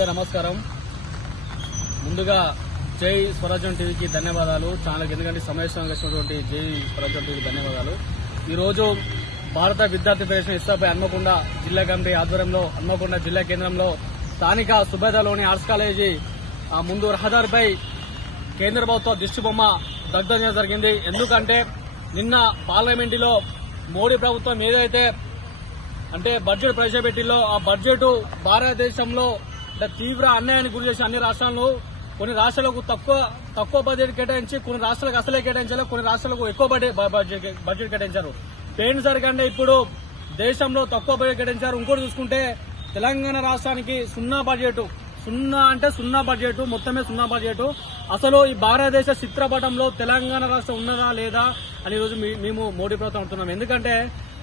అందరూ నమస్కారం. ముందుగా జై స్వరాజ్యం టీవీకి ధన్యవాదాలు. ఛానల్కి ఎందుకంటే సమావేశంగా వచ్చినటువంటి జై స్వరాజ్యం టీవీకి ధన్యవాదాలు. ఈరోజు భారత విద్యార్థి ఫెడరేషన్ ఎస్ఎఫ్ఐ హన్మకొండ జిల్లా కమిటీ ఆధ్వర్యంలో హన్మకొండ జిల్లా కేంద్రంలో స్థానిక సుబేదాలోని ఆర్ట్స్ కాలేజీ ముందు రహదారిపై కేంద్ర ప్రభుత్వ దిష్టిబొమ్మ దగ్ధం చేయడం జరిగింది. ఎందుకంటే నిన్న పార్లమెంటులో మోడీ ప్రభుత్వం ఏదైతే అంటే బడ్జెట్ ప్రవేశపెట్టిలో ఆ బడ్జెట్ భారతదేశంలో తీవ్ర అన్యాయానికి గురి చేసి అన్ని రాష్ట్రాలను కొన్ని రాష్ట్రాలకు తక్కువ బడ్జెట్ కేటాయించి కొన్ని రాష్ట్రాలకు అసలే కేటాయించారు, కొన్ని రాష్ట్రాలకు ఎక్కువ బడ్జెట్ కేటాయించారు. పోయినసారి కంటే ఇప్పుడు దేశంలో తక్కువ బడ్జెట్ కేటాయించారు. ఇంకోటి చూసుకుంటే తెలంగాణ రాష్ట్రానికి సున్నా బడ్జెట్ మొత్తమే సున్నా బడ్జెట్. అసలు ఈ భారతదేశ చిత్రపటంలో తెలంగాణ రాష్ట్రం ఉన్నదా లేదా అని ఈరోజు మేము మోడీ ప్రభుత్వం అంటున్నాం. ఎందుకంటే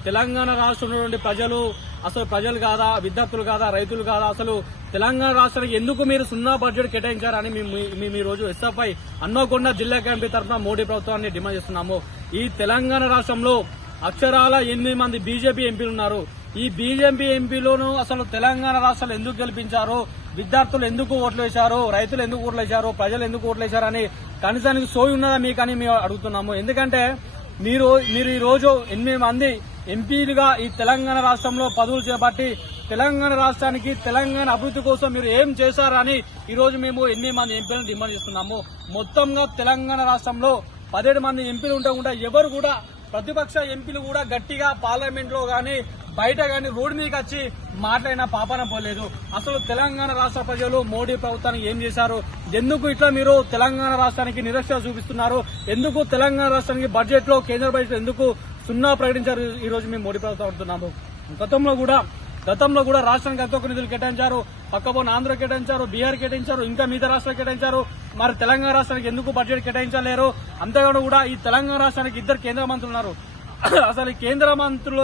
తెలంగాణ రాష్ట్రంలో ఉన్నటువంటి ప్రజలు కాదా, విద్యార్థులు కాదా, రైతులు కాదా, అసలు తెలంగాణ రాష్ట్రానికి ఎందుకు మీరు సున్నా బడ్జెట్ కేటాయించారని మేము ఈ రోజు ఎస్ఎఫ్ఐ హన్మకొండ జిల్లా కమిటీ తరఫున మోడీ ప్రభుత్వాన్ని డిమాండ్ చేస్తున్నాము. ఈ తెలంగాణ రాష్ట్రంలో అక్షరాల 8 మంది బీజేపీ ఎంపీలు ఉన్నారు. ఈ బీజేపీ ఎంపీలను అసలు తెలంగాణ రాష్ట్రాలు ఎందుకు గెలిపించారు, విద్యార్థులు ఎందుకు ఓట్లు వేశారు, రైతులు ఎందుకు ఓట్లు వేశారు, ప్రజలు ఎందుకు ఓట్లు వేశారని కనీసానికి సోయి ఉన్నదా మీకని మేము అడుగుతున్నాము. ఎందుకంటే మీరు ఈ రోజు 8 మంది ఎంపీలుగా ఈ తెలంగాణ రాష్ట్రంలో పదవులు చేపట్టి తెలంగాణ రాష్ట్రానికి తెలంగాణ అభివృద్ధి కోసం మీరు ఏం చేశారని ఈ రోజు మేము 8 మంది ఎంపీలను డిమాండ్ చేస్తున్నాము. మొత్తంగా తెలంగాణ రాష్ట్రంలో 17 మంది ఎంపీలు ఉండకుండా ఎవరు కూడా ప్రతిపక్ష ఎంపీలు కూడా గట్టిగా పార్లమెంట్ లో గాని బయట గాని రోడ్డు మీదకి వచ్చి మాట్లాడిన పాపన పోలేదు. అసలు తెలంగాణ రాష్ట్ర ప్రజలు మోడీ ప్రభుత్వానికి ఏం చేశారు, ఎందుకు ఇట్లా మీరు తెలంగాణ రాష్ట్రానికి నిరక్షణ చూపిస్తున్నారు, ఎందుకు తెలంగాణ రాష్ట్రానికి బడ్జెట్ లో కేంద్ర బడ్జెట్ ఎందుకు సున్నా ప్రకటించారు ఈ రోజు మేము మోడీ ప్రభుత్వం అంటున్నాము. గతంలో కూడా రాష్ట్రానికి ఎంతో నిధులు కేటాయించారు, పక్కపోయిన ఆంధ్ర కేటాయించారు, బీహార్ కేటాయించారు, ఇంకా మిగతా రాష్ట్రాలు కేటాయించారు. మరి తెలంగాణ రాష్ట్రానికి ఎందుకు బడ్జెట్ కేటాయించలేరు? అంతేకాదు కూడా ఈ తెలంగాణ రాష్ట్రానికి 2 కేంద్ర మంత్రులు ఉన్నారు. అసలు ఈ కేంద్ర మంత్రుల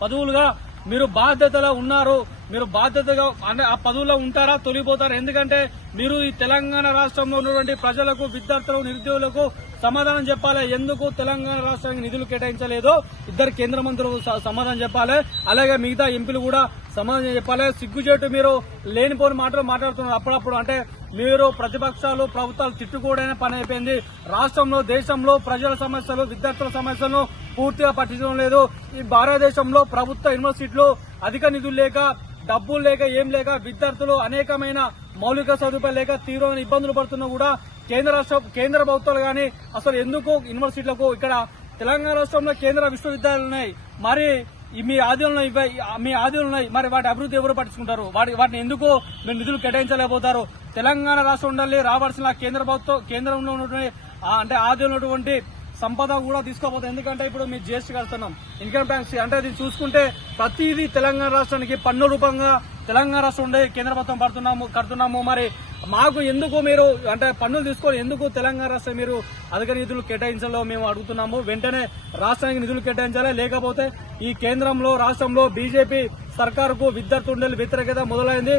పదవులుగా మీరు బాధ్యతలో ఉన్నారు, మీరు బాధ్యతగా అంటే ఆ పదవుల్లో ఉంటారా, తొలిపోతారా? ఎందుకంటే మీరు ఈ తెలంగాణ రాష్ట్రంలో ఉన్నటువంటి ప్రజలకు, విద్యార్థులకు, నిరుద్యోగులకు సమాధానం చెప్పాలి. ఎందుకు తెలంగాణ రాష్ట్రానికి నిధులు కేటాయించలేదో 2 కేంద్ర మంత్రులు సమాధానం చెప్పాలి. అలాగే మిగతా ఎంపీలు కూడా సమాధానం చెప్పాలి. సిగ్గుచేటు మీరు లేనిపోని మాటలు మాట్లాడుతున్నారు అప్పుడప్పుడు. అంటే మీరు ప్రతిపక్షాలు, ప్రభుత్వాలు తిట్టుకోవడమే పని అయిపోయింది. రాష్ట్రంలో, దేశంలో ప్రజల సమస్యలు, విద్యార్థుల సమస్యలను పూర్తిగా పట్టించడం లేదు. ఈ భారతదేశంలో ప్రభుత్వ యూనివర్సిటీలు అధిక నిధులు లేక, డబ్బులు లేక, ఏం లేక విద్యార్థులు అనేకమైన మౌలిక సదుపాయాలు లేక తీవ్రమైన ఇబ్బందులు పడుతున్నా కూడా కేంద్ర ప్రభుత్వాలు గాని అసలు ఎందుకు యూనివర్సిటీలకు ఇక్కడ తెలంగాణ రాష్ట్రంలో కేంద్ర విశ్వవిద్యాలయాలు ఉన్నాయి, మరి మీ ఆదిలు ఉన్నాయి, మరి వాటి అభివృద్ధి ఎవరు పట్టించుకుంటారు? వాటిని ఎందుకు మీరు నిధులు కేటాయించలేకపోతారు? తెలంగాణ రాష్ట్రం ఉండాలి, రావాల్సిన కేంద్ర ప్రభుత్వం కేంద్రంలో ఉన్నటువంటి అంటే ఆదిలో ఉన్నటువంటి సంపద కూడా తీసుకోపోతాం. ఎందుకంటే ఇప్పుడు మీరు జీఎస్టీ కడుతున్నాం, ఇన్కమ్ ట్యాక్స్, అంటే అది చూసుకుంటే ప్రతిదీ తెలంగాణ రాష్ట్రానికి పన్ను రూపంగా తెలంగాణ రాష్ట్రం ఉండే కేంద్ర ప్రభుత్వం కడుతున్నాము. మరి మాకు ఎందుకు మీరు అంటే పన్నులు తీసుకొని ఎందుకు తెలంగాణ రాష్ట్రం మీరు అధిక నిధులు కేటాయించాలో మేము అడుగుతున్నాము. వెంటనే రాష్ట్రానికి నిధులు కేటాయించాలి, లేకపోతే ఈ కేంద్రంలో, రాష్ట్రంలో బీజేపీ సర్కారుకు విద్యార్థుల వ్యతిరేకత మొదలైంది.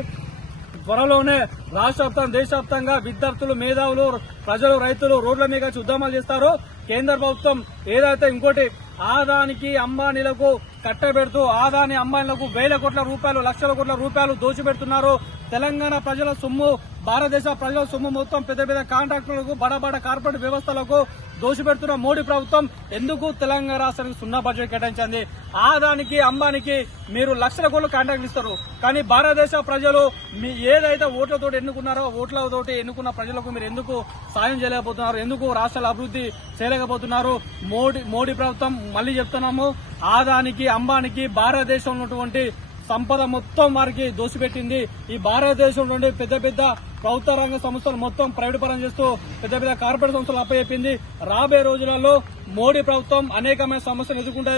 త్వరలోనే రాష్ట్ర వ్యాప్తంగా, దేశవ్యాప్తంగా విద్యార్థులు, మేధావులు, ప్రజలు, రైతులు రోడ్ల మీద వచ్చి ఉద్యమాలు చేస్తారు. కేంద్ర ప్రభుత్వం ఏదైతే ఇంకోటి ఆదానికి, అంబానీలకు కట్టబెడుతూ ఆదాని, అంబానీలకు 1,000 కోట్ల రూపాయలు, లక్షల కోట్ల రూపాయలు దోచిపెడుతున్నారు. తెలంగాణ ప్రజల సొమ్ము, భారతదేశ ప్రజల సొమ్ము మొత్తం పెద్ద కాంట్రాక్టులకు, బడ కార్పొరేట్ వ్యవస్థలకు దోచిపెడుతున్న మోడీ ప్రభుత్వం ఎందుకు తెలంగాణ రాష్ట్రానికి సున్నా బడ్జెట్ కేటాయించింది? ఆదానికి, అంబానీకి మీరు లక్షల కోట్లు కాంట్రాక్ట్లు ఇస్తారు, కానీ భారతదేశ ప్రజలు మీ ఏదైతే ఓట్లతోటి ఎన్నుకున్నారో ఓట్లతోటి ఎన్నుకున్న ప్రజలకు మీరు ఎందుకు సాయం చేయలేకపోతున్నారు? ఎందుకు రాష్ట్రాల అభివృద్ధి చేయలేకపోతున్నారు? మోడీ ప్రభుత్వం మళ్లీ చెప్తున్నాము, ఆదానికి, అంబానీకి భారతదేశంలో ఉన్నటువంటి సంపద మొత్తం వారికి దోసిపెట్టింది. ఈ భారతదేశంలో నుండి పెద్ద ప్రభుత్వ రంగ సంస్థలు మొత్తం ప్రైవేట్ పరం చేస్తూ పెద్ద కార్పొరేట్ సంస్థలు అప్పచెప్పింది. రాబోయే రోజులలో మోడీ ప్రభుత్వం అనేకమైన సమస్యలు ఎదుర్కొంటాయి.